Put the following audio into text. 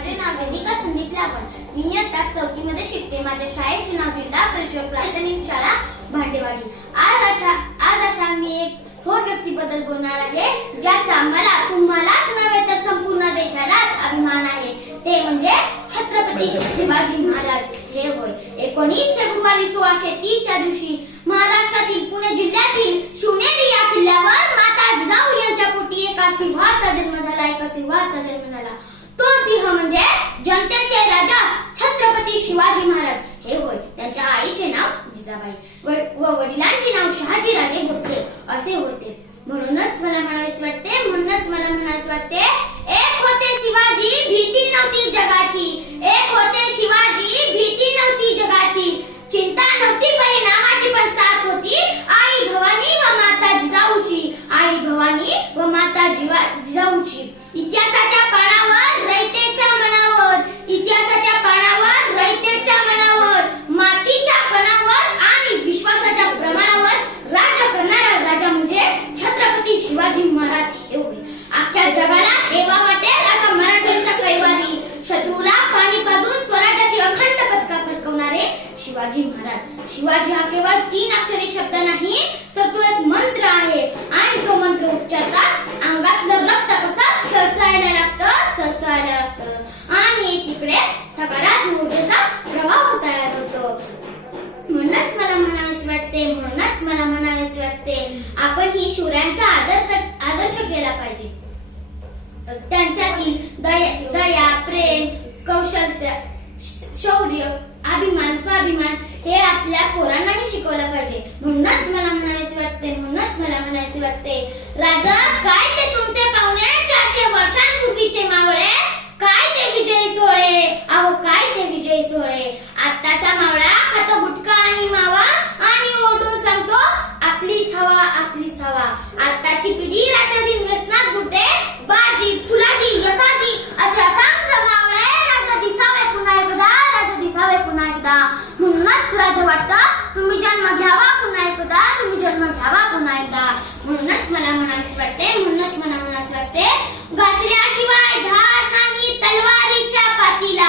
माझे नाव वेदिका संदीप लावण. मी इयत्ता 4थी मध्ये शिकते. माझ्या शाळेचे नाव जिल्हा परिषद प्राथमिक शाळा भांडेवाडी. आज अशा मी एक थोर व्यक्तीबद्दल बोलणार आहे, ज्याचा मला तुम्हालाच नव्हे तर संपूर्ण देशालाच अभिमान आहे. ते म्हणजे छत्रपती शिवाजी महाराज हे होय. 19 फेब्रुवारी 1630 या दिवशी महाराष्ट्रातील पुणे जिल्ह्यातील शिवनेरी या किल्ल्यावर माता जिजाऊ यांच्या पोटी एका सिंहाचा जन्म झाला. तो सिंह म्हणजे जनतेचे राजा छत्रपती शिवाजी महाराज हे होय. त्यांच्या आईचे नाव जिजाबाई व वडिलांचे नाव शहाजीराजे भोसले असे होते. म्हणूनच मला म्हणावेसे वाटते, एक होते शिवाजी, भीती नव्हती जगाची. एक होते शिवाजी, भीती नव्हती जगाची. चिंता नव्हती परिणामाची, पण साथ होती आई भवानी व माता जिजाऊची. इतिहासाच्या पानावर रयतेच्या मनावर, मातीच्या पणावर आणि विश्वासाच्या प्रमाणावर राज्य करणारा राजा म्हणजे छत्रपती शिवाजी महाराज हे होय. अख्ख्या जगाला हेवा वाटेल असा मराठ्यांचा कैवारी, शत्रूला पाणी पाजून स्वराज्याची अखंड पताका फडकवणारे शिवाजी महाराज. शिवाजी हा केवळ 3 अक्षरी शब्द नाही, तर तो एक मंत्र आहे. आणि तो मंत्र उच्चारतात अंगातलं रक्त कसं सळसळायला लागतं आणि एकीकडे सकारात्मक ऊर्जेचा प्रवाह तयार होतो. म्हणूनच मला म्हणावेसे वाटते, आपण ही शूरांचा आदर्श केला पाहिजे. त्यांच्यातील दया, प्रेम, कौशल्य, शौर्य, अभिमान, स्वाभिमान हे आपल्या पोरांनाही शिकवलं पाहिजे. म्हणूनच मला म्हणावेसे वाटते, राजा काय ते तुमचे पाहुणे 400 वर्षांपूर्वीचे मावळे, काय ते विजयी सोहळे, अहो काय ते विजयी सोहळे. आत्ताचा मावळा खातो गुटखा आणि मावा आणि ओरडून सांगतो आपलीच हवा. आत्ताची पिढी रात्रदिन व्यसनात बुडते, बाजी, फुलाजी, यसाजी असे असंख्य मावळे. राजा दिसावे पुन्हा एकदा. म्हणूनच राजा वाटतं तुम्ही जन्म घ्यावा पुन्हा एकदा. म्हणूनच मला म्हणावेसे वाटते, घासल्याशिवाय धार नाही तलवारीच्या पातीला.